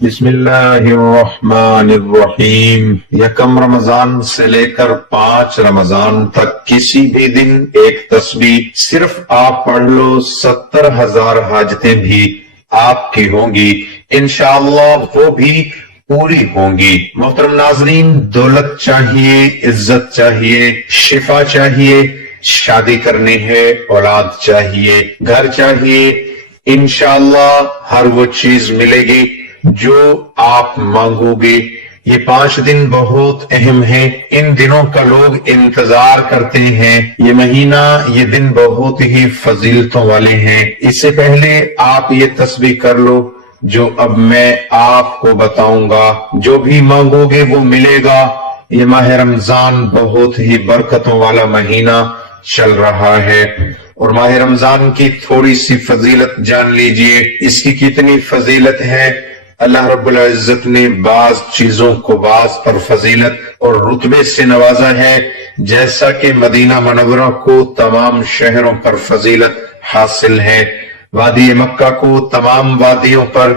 بسم اللہ الرحمن الرحیم۔ یکم رمضان سے لے کر 5 رمضان تک کسی بھی دن ایک تسبیح صرف آپ پڑھ لو، 70,000 حاجتیں بھی آپ کی ہوں گی، انشاءاللہ وہ بھی پوری ہوں گی۔ محترم ناظرین، دولت چاہیے، عزت چاہیے، شفا چاہیے، شادی کرنی ہے، اولاد چاہیے، گھر چاہیے، انشاءاللہ ہر وہ چیز ملے گی جو آپ مانگو گے۔ یہ 5 دن بہت اہم ہیں، ان دنوں کا لوگ انتظار کرتے ہیں۔ یہ مہینہ، یہ دن بہت ہی فضیلتوں والے ہیں۔ اس سے پہلے آپ یہ تسبیح کر لو جو اب میں آپ کو بتاؤں گا، جو بھی مانگو گے وہ ملے گا۔ یہ ماہ رمضان بہت ہی برکتوں والا مہینہ چل رہا ہے، اور ماہ رمضان کی تھوڑی سی فضیلت جان لیجئے۔ اس کی کتنی فضیلت ہے۔ اللہ رب العزت نے بعض چیزوں کو بعض پر فضیلت اور رتبے سے نوازا ہے، جیسا کہ مدینہ منورہ کو تمام شہروں پر فضیلت حاصل ہے، وادی مکہ کو تمام وادیوں پر،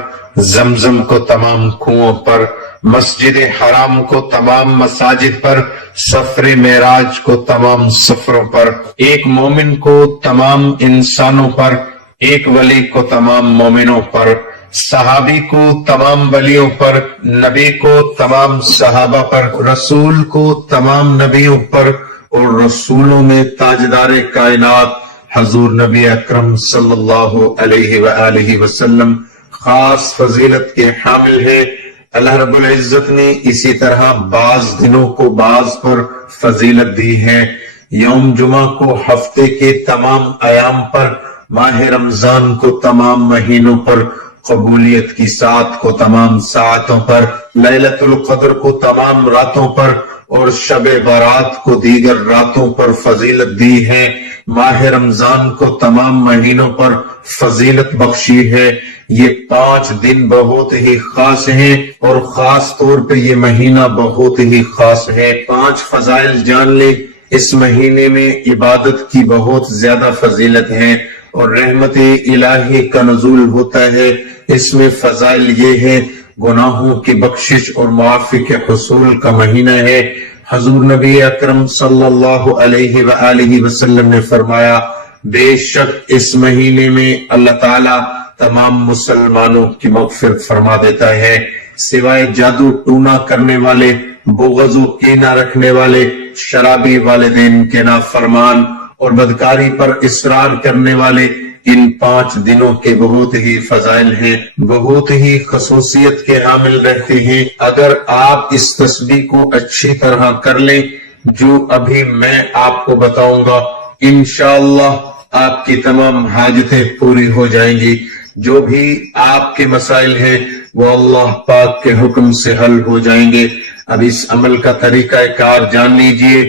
زمزم کو تمام کنووں پر، مسجد حرام کو تمام مساجد پر، سفر معراج کو تمام سفروں پر، ایک مومن کو تمام انسانوں پر، ایک ولی کو تمام مومنوں پر، صحابی کو تمام ولیوں پر، نبی کو تمام صحابہ پر، رسول کو تمام نبیوں پر، اور رسولوں میں تاجدار کائنات حضور نبی اکرم صلی اللہ علیہ وآلہ وسلم خاص فضیلت کے حامل ہے۔ اللہ رب العزت نے اسی طرح بعض دنوں کو بعض پر فضیلت دی ہے۔ یوم جمعہ کو ہفتے کے تمام ایام پر، ماہ رمضان کو تمام مہینوں پر، قبولیت کی سات کو تمام ساعتوں پر، لیلۃ القدر کو تمام راتوں پر، اور شب برات کو دیگر راتوں پر فضیلت دی ہے۔ ماہ رمضان کو تمام مہینوں پر فضیلت بخشی ہے۔ یہ 5 دن بہت ہی خاص ہیں، اور خاص طور پہ یہ مہینہ بہت ہی خاص ہے۔ 5 فضائل جان لیں۔ اس مہینے میں عبادت کی بہت زیادہ فضیلت ہے، اور رحمت الہی کا نزول ہوتا ہے۔ اس میں فضائل یہ ہے، گناہوں کی بخشش اور معافی کے حصول کا مہینہ ہے۔ حضور نبی اکرم صلی اللہ علیہ وآلہ وسلم نے فرمایا، بے شک اس مہینے میں اللہ تعالی تمام مسلمانوں کی مغفرت فرما دیتا ہے، سوائے جادو ٹونا کرنے والے، بغض و کینہ رکھنے والے، شرابی والدین کے نافرمان اور بدکاری پر اصرار کرنے والے۔ ان 5 دنوں کے بہت ہی فضائل ہیں، بہت ہی خصوصیت کے حامل رہتے ہیں۔ اگر آپ اس تسبیح کو اچھی طرح کر لیں جو ابھی میں آپ کو بتاؤں گا، انشاءاللہ آپ کی تمام حاجتیں پوری ہو جائیں گی۔ جو بھی آپ کے مسائل ہیں وہ اللہ پاک کے حکم سے حل ہو جائیں گے۔ اب اس عمل کا طریقہ کار جان لیجئے۔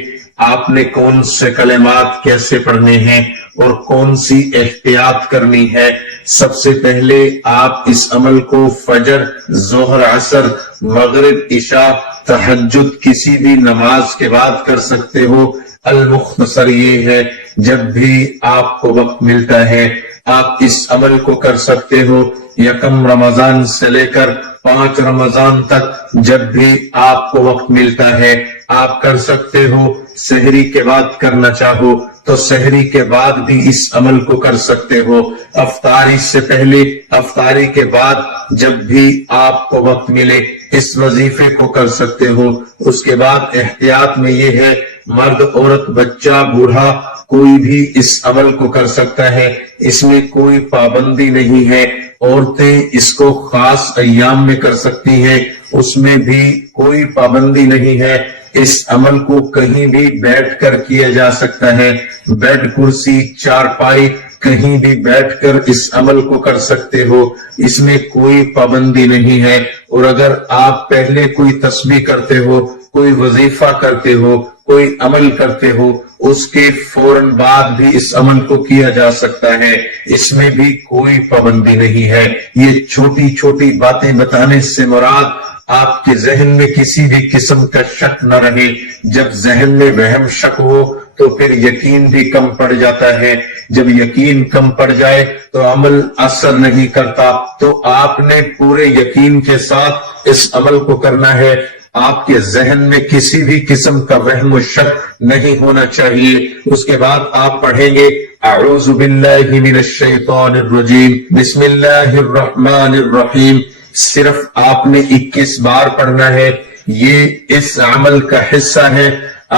آپ نے کون سے کلمات کیسے پڑھنے ہیں اور کون سی احتیاط کرنی ہے۔ سب سے پہلے آپ اس عمل کو فجر، ظہر، عصر، مغرب، عشاء، تہجد کسی بھی نماز کے بعد کر سکتے ہو۔ المختصر یہ ہے، جب بھی آپ کو وقت ملتا ہے آپ اس عمل کو کر سکتے ہو۔ یکم رمضان سے لے کر 5 رمضان تک جب بھی آپ کو وقت ملتا ہے آپ کر سکتے ہو۔ سحری کے بعد کرنا چاہو تو سحری کے بعد بھی اس عمل کو کر سکتے ہو۔ افطاری سے پہلے، افطاری کے بعد جب بھی آپ کو وقت ملے اس وظیفے کو کر سکتے ہو۔ اس کے بعد احتیاط میں یہ ہے، مرد، عورت، بچہ، بوڑھا کوئی بھی اس عمل کو کر سکتا ہے، اس میں کوئی پابندی نہیں ہے۔ عورتیں اس کو خاص ایام میں کر سکتی ہیں، اس میں بھی کوئی پابندی نہیں ہے۔ اس عمل کو کہیں بھی بیٹھ کر کیا جا سکتا ہے، بیڈ، کرسی، چارپائی، کہیں بھی بیٹھ کر اس عمل کو کر سکتے ہو، اس میں کوئی پابندی نہیں ہے۔ اور اگر آپ پہلے کوئی تسبیح کرتے ہو، کوئی وظیفہ کرتے ہو، کوئی عمل کرتے ہو، اس کے فوراً بعد بھی اس عمل کو کیا جا سکتا ہے، اس میں بھی کوئی پابندی نہیں ہے۔ یہ چھوٹی چھوٹی باتیں بتانے سے مراد آپ کے ذہن میں کسی بھی قسم کا شک نہ رہے۔ جب ذہن میں وہم شک ہو تو پھر یقین بھی کم پڑ جاتا ہے. جب یقین کم پڑ جائے تو عمل اثر نہیں کرتا. تو آپ نے پورے یقین کے ساتھ اس عمل کو کرنا ہے. آپ کے ذہن میں کسی بھی قسم کا وہم و شک نہیں ہونا چاہیے. اس کے بعد آپ پڑھیں گے اعوذ باللہ من الشیطان الرجیم بسم اللہ الرحمن الرحیم. صرف آپ نے 21 بار پڑھنا ہے. یہ اس عمل کا حصہ ہے.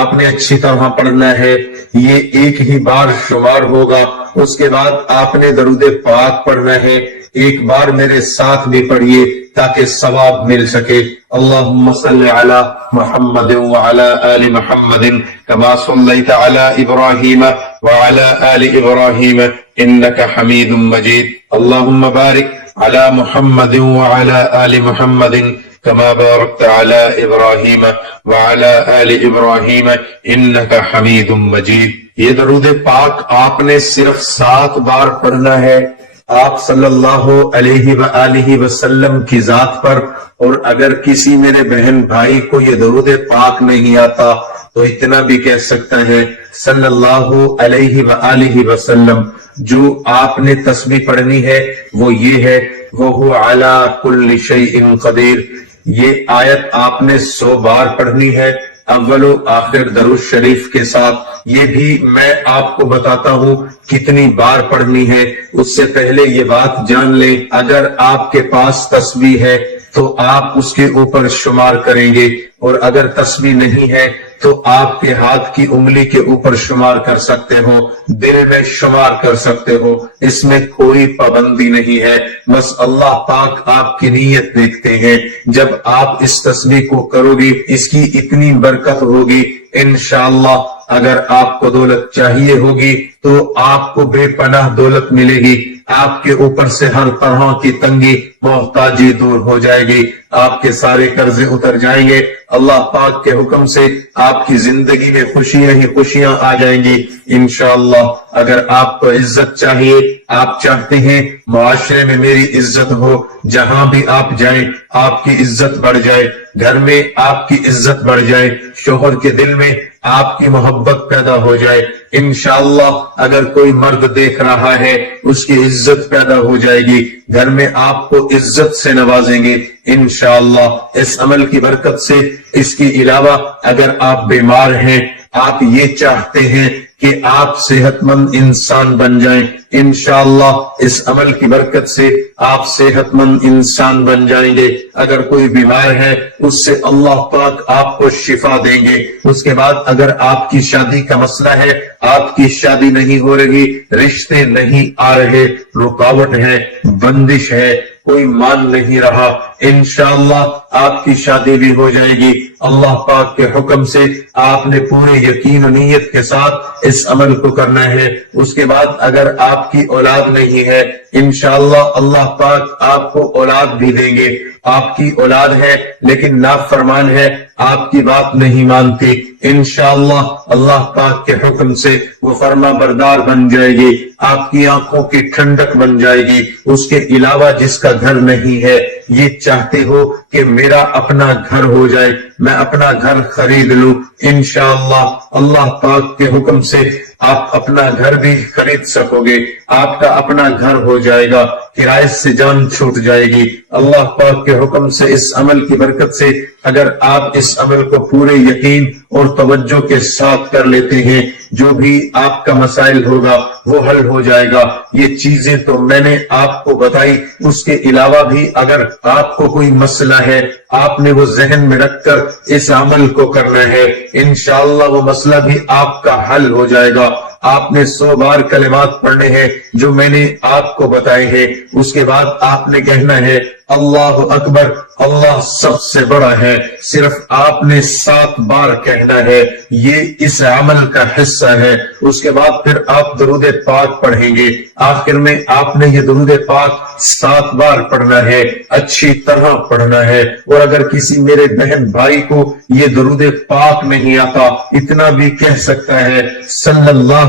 آپ نے اچھی طرح پڑھنا ہے. یہ ایک ہی بار شمار ہوگا. اس کے بعد آپ نے درود پاک پڑھنا ہے. ایک بار میرے ساتھ بھی پڑھیے تاکہ ثواب مل سکے. اللہم صلی علی محمد وعلی آل محمد کما صلیت علی ابراہیم وعلی آل ابراہیم انک حمید مجید. اللہم بارک علی محمد وعلی آل محمد کما بارکت علی ابراہیم وعلی آل ابراہیم انک حمید مجید. یہ درود پاک آپ نے صرف 7 بار پڑھنا ہے. آپ صلی اللہ علیہ وآلہ وسلم کی ذات پر. اور اگر کسی میرے بہن بھائی کو یہ درود پاک نہیں آتا تو اتنا بھی کہہ سکتا ہے صلی اللہ علیہ وآلہ وسلم. جو آپ نے تسبیح پڑھنی ہے وہ یہ ہے وَهُوَ عَلَى كُلِّ شَيْءٍ قَدِيرٌ. یہ آیت آپ نے 100 بار پڑھنی ہے اول و آخر درود شریف کے ساتھ. یہ بھی میں آپ کو بتاتا ہوں کتنی بار پڑھنی ہے. اس سے پہلے یہ بات جان لیں اگر آپ کے پاس تسبیح ہے تو آپ اس کے اوپر شمار کریں گے, اور اگر تسبیح نہیں ہے تو آپ کے ہاتھ کی انگلی کے اوپر شمار کر سکتے ہو, دل میں شمار کر سکتے ہو. اس میں کوئی پابندی نہیں ہے. بس اللہ پاک آپ کی نیت دیکھتے ہیں. جب آپ اس تسبیح کو کرو گی اس کی اتنی برکت ہوگی انشاءاللہ. اگر آپ کو دولت چاہیے ہوگی تو آپ کو بے پناہ دولت ملے گی. آپ کے اوپر سے ہر طرح کی تنگی محتاجی دور ہو جائے گی. آپ کے سارے قرضے اتر جائیں گے. اللہ پاک کے حکم سے آپ کی زندگی میں خوشیاں ہی خوشیاں آ جائیں گی انشاءاللہ. اگر آپ کو عزت چاہیے, آپ چاہتے ہیں معاشرے میں میری عزت ہو, جہاں بھی آپ جائیں آپ کی عزت بڑھ جائے, گھر میں آپ کی عزت بڑھ جائے, شوہر کے دل میں آپ کی محبت پیدا ہو جائے انشاءاللہ. اگر کوئی مرد دیکھ رہا ہے اس کی عزت پیدا ہو جائے گی. گھر میں آپ کو عزت سے نوازیں گے انشاءاللہ اس عمل کی برکت سے. اس کے علاوہ اگر آپ بیمار ہیں, آپ یہ چاہتے ہیں کہ آپ صحت مند انسان بن جائیں انشاءاللہ اس عمل کی برکت سے آپ صحت مند انسان بن جائیں گے. اگر کوئی بیمار ہے اس سے اللہ پاک آپ کو شفا دیں گے. اس کے بعد اگر آپ کی شادی کا مسئلہ ہے, آپ کی شادی نہیں ہو رہی, رشتے نہیں آ رہے, رکاوٹ ہے, بندش ہے, کوئی مان نہیں رہا, انشاءاللہ آپ کی شادی بھی ہو جائے گی اللہ پاک کے حکم سے. آپ نے پورے یقین و نیت کے ساتھ اس عمل کو کرنا ہے. اس کے بعد اگر آپ کی اولاد نہیں ہے انشاءاللہ اللہ پاک آپ کو اولاد بھی دیں گے. آپ کی اولاد ہے لیکن نافرمان ہے, آپ کی بات نہیں مانتی, انشاءاللہ اللہ پاک کے حکم سے وہ فرما بردار بن جائے گی, آپ کی آنکھوں کی ٹھنڈک بن جائے گی. اس کے علاوہ جس کا گھر نہیں ہے, یہ چاہتے ہو کہ میرا اپنا گھر ہو جائے, میں اپنا گھر خرید لوں, انشاءاللہ اللہ پاک کے حکم سے آپ اپنا گھر بھی خرید سکو گے. آپ کا اپنا گھر ہو جائے گا, کرائے سے جان چھوٹ جائے گی اللہ پاک کے حکم سے. اس عمل کی برکت سے اگر آپ اس عمل کو پورے یقین اور توجہ کے ساتھ کر لیتے ہیں, جو بھی آپ کا مسائل ہوگا وہ حل ہو جائے گا. یہ چیزیں تو میں نے آپ کو بتائی. اس کے علاوہ بھی اگر آپ کو کوئی مسئلہ ہے, آپ نے وہ ذہن میں رکھ کر اس عمل کو کرنا ہے, انشاءاللہ وہ مسئلہ بھی آپ کا حل ہو جائے گا. آپ نے 100 بار کلمات پڑھنے ہیں جو میں نے آپ کو بتائے ہیں. اس کے بعد آپ نے کہنا ہے اللہ اکبر, اللہ سب سے بڑا ہے. صرف آپ نے 7 بار کہنا ہے, یہ اس عمل کا حصہ ہے. اس کے بعد پھر آپ درود پاک پڑھیں گے. آخر میں آپ نے یہ درود پاک 7 بار پڑھنا ہے, اچھی طرح پڑھنا ہے. اور اگر کسی میرے بہن بھائی کو یہ درود پاک نہیں آتا, اتنا بھی کہہ سکتا ہے صلی اللہ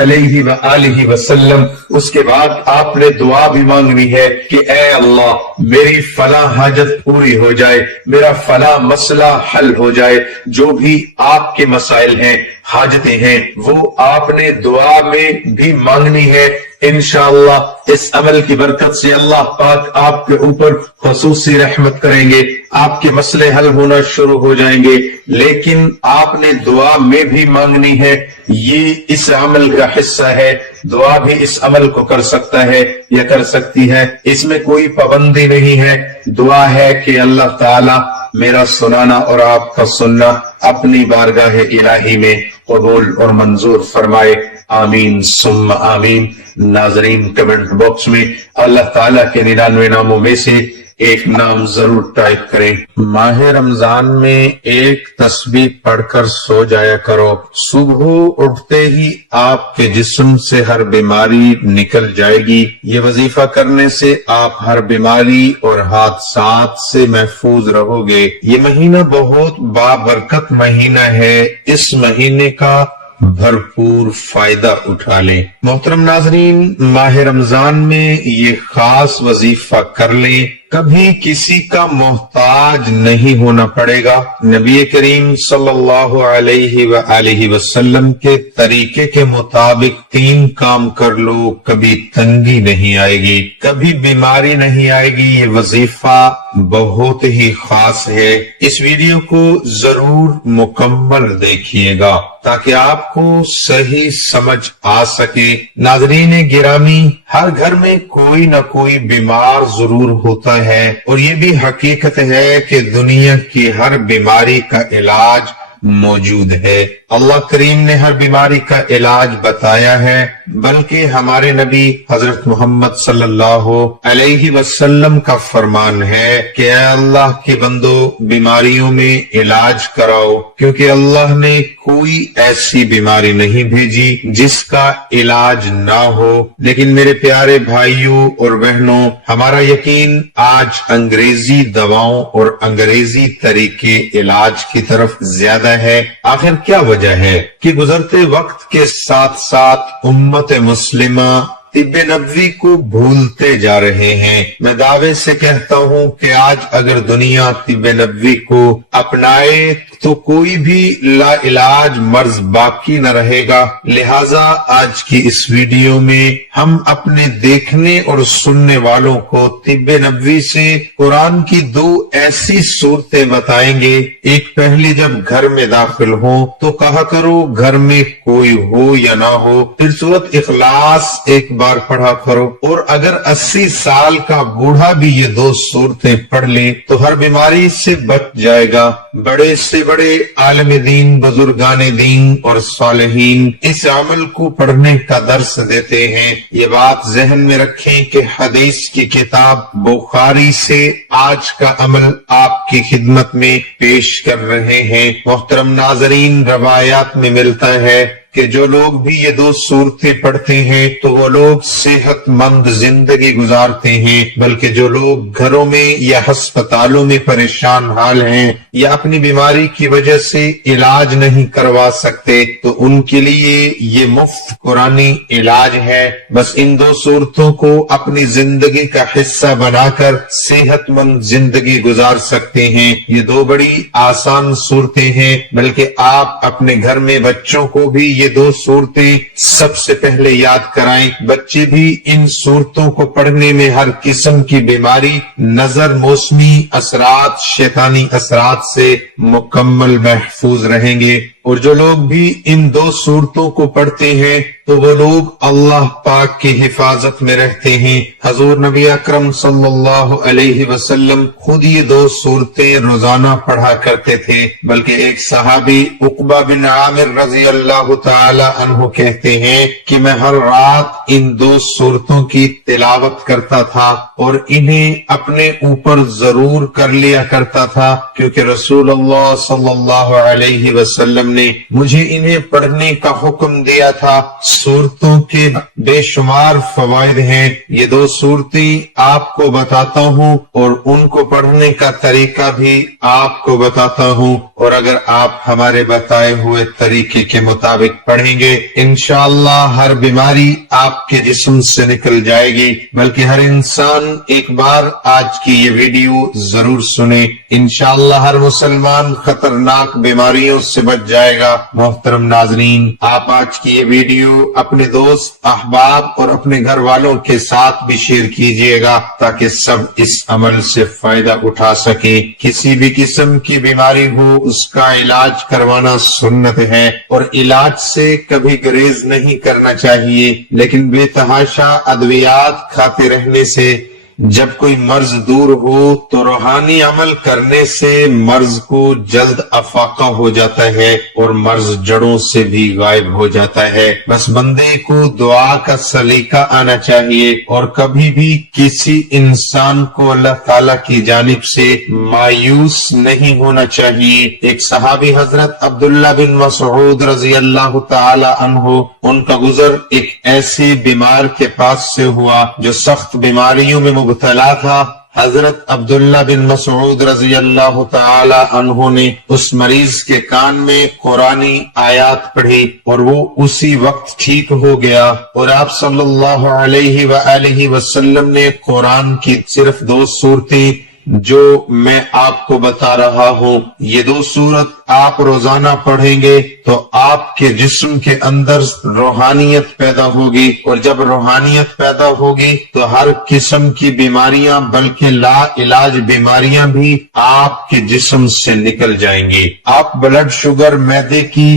علیہ وآلہ وسلم۔ اس کے بعد آپ نے دعا بھی مانگنی ہے کہ اے اللہ میری فلاں حاجت پوری ہو جائے، میرا فلاں مسئلہ حل ہو جائے۔ جو بھی آپ کے مسائل ہیں، حاجتیں ہیں، وہ آپ نے دعا میں بھی مانگنی ہے۔ انشاءاللہ اس عمل کی برکت سے اللہ پاک آپ کے اوپر خصوصی رحمت کریں گے، آپ کے مسئلے حل ہونا شروع ہو جائیں گے۔ لیکن آپ نے دعا میں بھی مانگنی ہے، یہ اس عمل کا حصہ ہے۔ دعا بھی اس عمل کو کر سکتا ہے یا کر سکتی ہے، اس میں کوئی پابندی نہیں ہے۔ دعا ہے کہ اللہ تعالی میرا سنانا اور آپ کا سننا اپنی بارگاہ الہی میں قبول اور منظور فرمائے، آمین ثم آمین۔ ناظرین کمنٹ باکس میں اللہ تعالیٰ کے 99 ناموں میں سے ایک نام ضرور ٹائپ کریں۔ ماہ رمضان میں ایک تسبیح پڑھ کر سو جایا کرو، صبح اٹھتے ہی آپ کے جسم سے ہر بیماری نکل جائے گی۔ یہ وظیفہ کرنے سے آپ ہر بیماری اور حادثات سے محفوظ رہو گے۔ یہ مہینہ بہت بابرکت مہینہ ہے، اس مہینے کا بھرپور فائدہ اٹھا لیں۔ محترم ناظرین، ماہ رمضان میں یہ خاص وظیفہ کر لیں، کبھی کسی کا محتاج نہیں ہونا پڑے گا۔ نبی کریم صلی اللہ علیہ وآلہ وسلم کے طریقے کے مطابق 3 کام کر لو، کبھی تنگی نہیں آئے گی، کبھی بیماری نہیں آئے گی۔ یہ وظیفہ بہت ہی خاص ہے، اس ویڈیو کو ضرور مکمل دیکھیے گا تاکہ آپ کو صحیح سمجھ آ سکے۔ ناظرین گرامی، ہر گھر میں کوئی نہ کوئی بیمار ضرور ہوتا ہے، اور یہ بھی حقیقت ہے کہ دنیا کی ہر بیماری کا علاج موجود ہے۔ اللہ کریم نے ہر بیماری کا علاج بتایا ہے، بلکہ ہمارے نبی حضرت محمد صلی اللہ علیہ وسلم کا فرمان ہے کہ اے اللہ کے بندو بیماریوں میں علاج کراؤ، کیونکہ اللہ نے کوئی ایسی بیماری نہیں بھیجی جس کا علاج نہ ہو۔ لیکن میرے پیارے بھائیوں اور بہنوں، ہمارا یقین آج انگریزی دواؤں اور انگریزی طریقے علاج کی طرف زیادہ ہے۔ آخر کیا وجہ ہے کہ گزرتے وقت کے ساتھ ساتھ امت مسلمہ طب نبوی کو بھولتے جا رہے ہیں؟ میں دعوے سے کہتا ہوں کہ آج اگر دنیا طب نبوی کو اپنائے تو کوئی بھی لا علاج مرض باقی نہ رہے گا۔ لہٰذا آج کی اس ویڈیو میں ہم اپنے دیکھنے اور سننے والوں کو طب نبوی سے قرآن کی 2 ایسی صورتیں بتائیں گے۔ ایک پہلی، جب گھر میں داخل ہو تو کہا کرو گھر میں کوئی ہو یا نہ ہو، پھر سورت اخلاص ایک بار پڑھا کرو، اور اگر 80 سال کا بوڑھا بھی یہ 2 صورتیں پڑھ لے تو ہر بیماری سے بچ جائے گا۔ بڑے سے بڑے عالم دین، بزرگان دین اور صالحین اس عمل کو پڑھنے کا درس دیتے ہیں۔ یہ بات ذہن میں رکھیں کہ حدیث کی کتاب بخاری سے آج کا عمل آپ کی خدمت میں پیش کر رہے ہیں۔ محترم ناظرین، روایات میں ملتا ہے کہ جو لوگ بھی یہ 2 صورتیں پڑھتے ہیں تو وہ لوگ صحت مند زندگی گزارتے ہیں، بلکہ جو لوگ گھروں میں یا ہسپتالوں میں پریشان حال ہیں یا اپنی بیماری کی وجہ سے علاج نہیں کروا سکتے تو ان کے لیے یہ مفت قرآنی علاج ہے۔ بس ان 2 صورتوں کو اپنی زندگی کا حصہ بنا کر صحت مند زندگی گزار سکتے ہیں۔ یہ 2 بڑی آسان صورتیں ہیں، بلکہ آپ اپنے گھر میں بچوں کو بھی یہ 2 صورتیں سب سے پہلے یاد کرائیں۔ بچے بھی ان صورتوں کو پڑھنے میں ہر قسم کی بیماری، نظر، موسمی اثرات، شیطانی اثرات سے مکمل محفوظ رہیں گے۔ اور جو لوگ بھی ان 2 صورتوں کو پڑھتے ہیں تو وہ لوگ اللہ پاک کی حفاظت میں رہتے ہیں۔ حضور نبی اکرم صلی اللہ علیہ وسلم خود یہ 2 صورتیں روزانہ پڑھا کرتے تھے، بلکہ ایک صحابی عقبہ بن عامر رضی اللہ تعالی عنہ کہتے ہیں کہ میں ہر رات ان 2 صورتوں کی تلاوت کرتا تھا اور انہیں اپنے اوپر ضرور کر لیا کرتا تھا، کیونکہ رسول اللہ صلی اللہ علیہ وسلم نے مجھے انہیں پڑھنے کا حکم دیا تھا۔ سورتوں کے بے شمار فوائد ہیں، یہ 2 صورتیں آپ کو بتاتا ہوں اور ان کو پڑھنے کا طریقہ بھی آپ کو بتاتا ہوں، اور اگر آپ ہمارے بتائے ہوئے طریقے کے مطابق پڑھیں گے انشاءاللہ ہر بیماری آپ کے جسم سے نکل جائے گی۔ بلکہ ہر انسان ایک بار آج کی یہ ویڈیو ضرور سنے، انشاءاللہ ہر مسلمان خطرناک بیماریوں سے بچ جائے گا۔ محترم ناظرین، آپ آج کی یہ ویڈیو اپنے دوست، احباب اور اپنے گھر والوں کے ساتھ بھی شیئر کیجئے گا تاکہ سب اس عمل سے فائدہ اٹھا سکیں۔ کسی بھی قسم کی بیماری ہو اس کا علاج کروانا سنت ہے، اور علاج سے کبھی گریز نہیں کرنا چاہیے، لیکن بے تحاشا ادویات کھاتے رہنے سے جب کوئی مرض دور ہو تو روحانی عمل کرنے سے مرض کو جلد افاقہ ہو جاتا ہے اور مرض جڑوں سے بھی غائب ہو جاتا ہے۔ بس بندے کو دعا کا سلیقہ آنا چاہیے اور کبھی بھی کسی انسان کو اللہ تعالی کی جانب سے مایوس نہیں ہونا چاہیے۔ ایک صحابی حضرت عبداللہ بن مسعود رضی اللہ تعالی عنہ، ان کا گزر ایک ایسے بیمار کے پاس سے ہوا جو سخت بیماریوں میں مبتلا تھا۔ حضرت عبداللہ بن مسعود رضی اللہ تعالی عنہ نے اس مریض کے کان میں قرآنی آیات پڑھی اور وہ اسی وقت ٹھیک ہو گیا، اور آپ صلی اللہ علیہ وآلہ وسلم نے قرآن کی صرف 2 صورتیں جو میں آپ کو بتا رہا ہوں، یہ 2 صورت آپ روزانہ پڑھیں گے تو آپ کے جسم کے اندر روحانیت پیدا ہوگی، اور جب روحانیت پیدا ہوگی تو ہر قسم کی بیماریاں بلکہ لا علاج بیماریاں بھی آپ کے جسم سے نکل جائیں گی۔ آپ بلڈ شوگر، معدے کی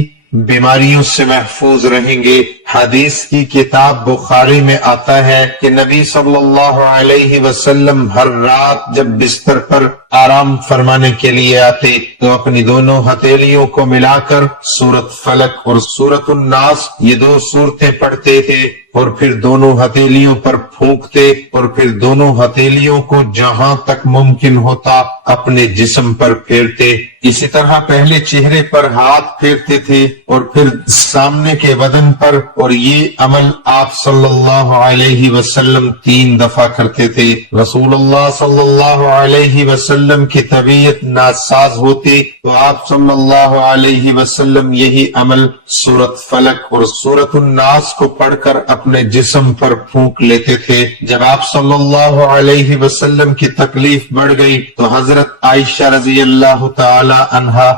بیماریوں سے محفوظ رہیں گے۔ حدیث کی کتاب بخاری میں آتا ہے کہ نبی صلی اللہ علیہ وسلم ہر رات جب بستر پر آرام فرمانے کے لیے آتے تو اپنی دونوں ہتھیلیوں کو ملا کر سورۃ فلق اور سورۃ الناس، یہ 2 صورتیں پڑھتے تھے، اور پھر دونوں ہتھیلیوں پر پھونکتے، اور پھر دونوں ہتھیلیوں کو جہاں تک ممکن ہوتا اپنے جسم پر پھیرتے۔ اسی طرح پہلے چہرے پر ہاتھ پھیرتے تھے اور پھر سامنے کے بدن پر، اور یہ عمل آپ صلی اللہ علیہ وسلم 3 دفعہ کرتے تھے۔ رسول اللہ صلی اللہ علیہ وسلم کی طبیعت ناساز ہوتی تو آپ صلی اللہ علیہ وسلم یہی عمل سورۃ فلق اور سورۃ الناس کو پڑھ کر اپنے جسم پر پھونک لیتے تھے۔ جب آپ صلی اللہ علیہ وسلم کی تکلیف بڑھ گئی تو حضرت عائشہ رضی اللہ تعالی عنہا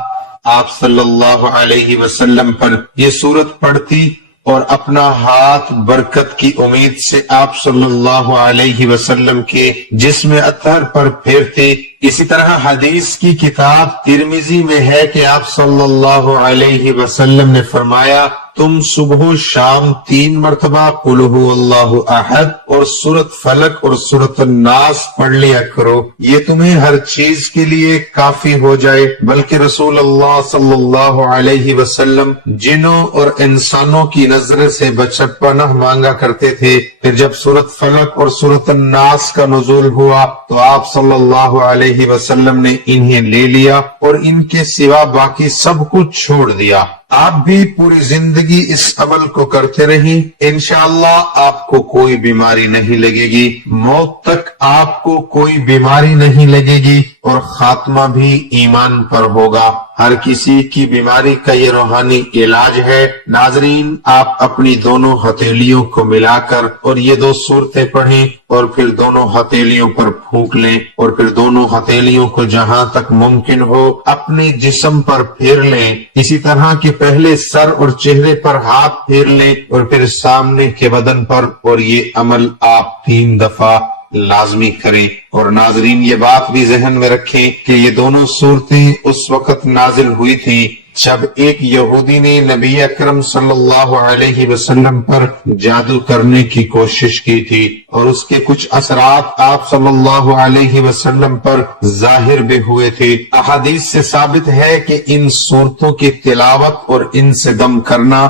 آپ صلی اللہ علیہ وسلم پر یہ سورت پڑھتی اور اپنا ہاتھ برکت کی امید سے آپ صلی اللہ علیہ وسلم کے جسم اطہر پر پھیرتے۔ اسی طرح حدیث کی کتاب ترمذی میں ہے کہ آپ صلی اللہ علیہ وسلم نے فرمایا، تم صبح و شام 3 مرتبہ قل هو اللہ احد اور سورۃ فلق اور سورۃ الناس پڑھ لیا کرو، یہ تمہیں ہر چیز کے لیے کافی ہو جائے۔ بلکہ رسول اللہ صلی اللہ علیہ وسلم جنوں اور انسانوں کی نظر سے بچت پناہ مانگا کرتے تھے۔ پھر جب سورۃ فلق اور سورۃ الناس کا نزول ہوا تو آپ صلی اللہ علیہ وسلم نے انہیں لے لیا اور ان کے سوا باقی سب کچھ چھوڑ دیا۔ آپ بھی پوری زندگی اس عمل کو کرتے رہیں، انشاءاللہ آپ کو کوئی بیماری نہیں لگے گی، موت تک آپ کو کوئی بیماری نہیں لگے گی اور خاتمہ بھی ایمان پر ہوگا۔ ہر کسی کی بیماری کا یہ روحانی علاج ہے۔ ناظرین، آپ اپنی دونوں ہتھیلیوں کو ملا کر اور یہ 2 صورتیں پڑھیں اور پھر دونوں ہتھیلیوں پر پھونک لیں، اور پھر دونوں ہتھیلیوں کو جہاں تک ممکن ہو اپنے جسم پر پھیر لیں۔ اسی طرح کہ پہلے سر اور چہرے پر ہاتھ پھیر لیں اور پھر سامنے کے بدن پر، اور یہ عمل آپ 3 دفعہ لازمی کریں۔ اور ناظرین، یہ بات بھی ذہن میں رکھیں کہ یہ دونوں صورتیں اس وقت نازل ہوئی تھیں جب ایک یہودی نے نبی اکرم صلی اللہ علیہ وسلم پر جادو کرنے کی کوشش کی تھی، اور اس کے کچھ اثرات آپ صلی اللہ علیہ وسلم پر ظاہر بھی ہوئے تھے۔ احادیث سے ثابت ہے کہ ان صورتوں کی تلاوت اور ان سے دم کرنا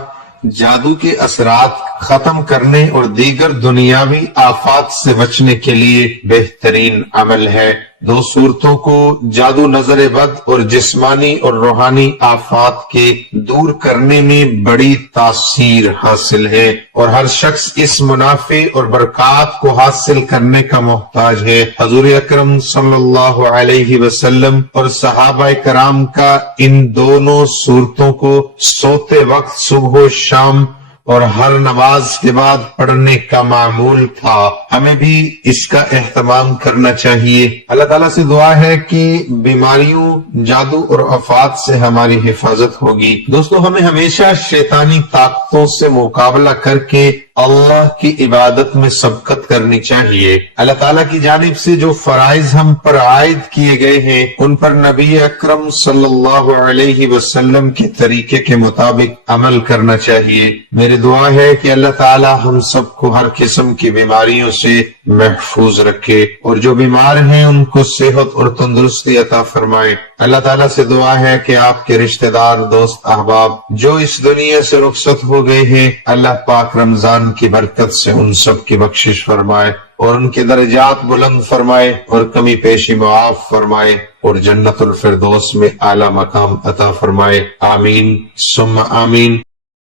جادو کے اثرات ختم کرنے اور دیگر دنیاوی آفات سے بچنے کے لیے بہترین عمل ہے۔ دو صورتوں کو جادو، نظر بد اور جسمانی اور روحانی آفات کے دور کرنے میں بڑی تاثیر حاصل ہے، اور ہر شخص اس منافع اور برکات کو حاصل کرنے کا محتاج ہے۔ حضور اکرم صلی اللہ علیہ وسلم اور صحابہ کرام کا ان دونوں صورتوں کو سوتے وقت صبح و شام اور ہر نماز کے بعد پڑھنے کا معمول تھا۔ ہمیں بھی اس کا اہتمام کرنا چاہیے۔ اللہ تعالیٰ سے دعا ہے کہ بیماریوں، جادو اور آفات سے ہماری حفاظت ہوگی۔ دوستو، ہمیں ہمیشہ شیطانی طاقتوں سے مقابلہ کر کے اللہ کی عبادت میں سبقت کرنی چاہیے۔ اللہ تعالیٰ کی جانب سے جو فرائض ہم پر عائد کیے گئے ہیں ان پر نبی اکرم صلی اللہ علیہ وسلم کے طریقے کے مطابق عمل کرنا چاہیے۔ میری دعا ہے کہ اللہ تعالیٰ ہم سب کو ہر قسم کی بیماریوں سے محفوظ رکھے، اور جو بیمار ہیں ان کو صحت اور تندرستی عطا فرمائے۔ اللہ تعالیٰ سے دعا ہے کہ آپ کے رشتہ دار، دوست، احباب جو اس دنیا سے رخصت ہو گئے ہیں، اللہ پاک رمضان کی برکت سے ان سب کی بخشش فرمائے اور ان کے درجات بلند فرمائے اور کمی پیشی معاف فرمائے اور جنت الفردوس میں اعلی مقام عطا فرمائے۔ آمین ثم آمین۔